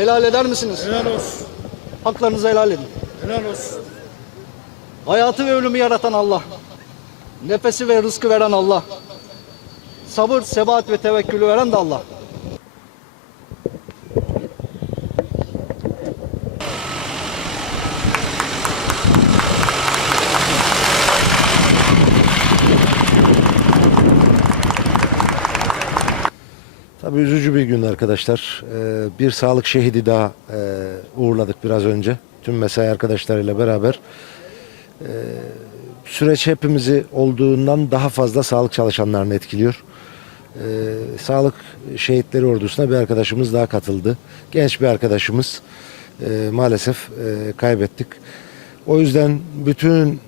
Helal eder misiniz? Helal olsun. Haklarınızı helal edin. Helal olsun. Hayatı ve ölümü yaratan Allah. Nefesi ve rızkı veren Allah. Sabır, sebat ve tevekkülü veren de Allah. Tabii üzücü bir gün arkadaşlar. Ee, bir sağlık şehidi daha e, uğurladık biraz önce. Tüm mesai arkadaşlarıyla beraber. Ee, süreç hepimizi olduğundan daha fazla sağlık çalışanlarını etkiliyor. Ee, sağlık şehitleri ordusuna bir arkadaşımız daha katıldı. Genç bir arkadaşımız. Ee, maalesef e, kaybettik. O yüzden bütün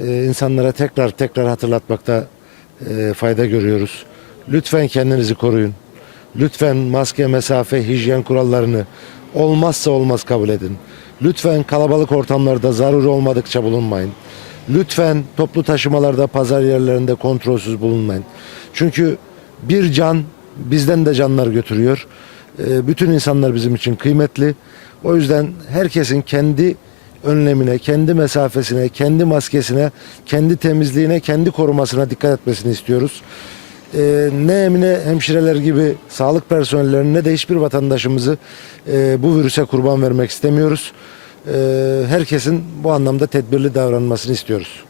e, insanlara tekrar tekrar hatırlatmakta e, fayda görüyoruz. Lütfen kendinizi koruyun. Lütfen maske, mesafe, hijyen kurallarını olmazsa olmaz kabul edin. Lütfen kalabalık ortamlarda zaruri olmadıkça bulunmayın. Lütfen toplu taşımalarda, pazar yerlerinde kontrolsüz bulunmayın. Çünkü bir can bizden de canlar götürüyor. E, Bütün insanlar bizim için kıymetli. O yüzden herkesin kendi önlemine, kendi mesafesine, kendi maskesine, kendi temizliğine, kendi korumasına dikkat etmesini istiyoruz. Ee, ne emine hemşireler gibi sağlık personellerine ne de hiçbir vatandaşımızı e, bu virüse kurban vermek istemiyoruz. Ee, herkesin bu anlamda tedbirli davranmasını istiyoruz.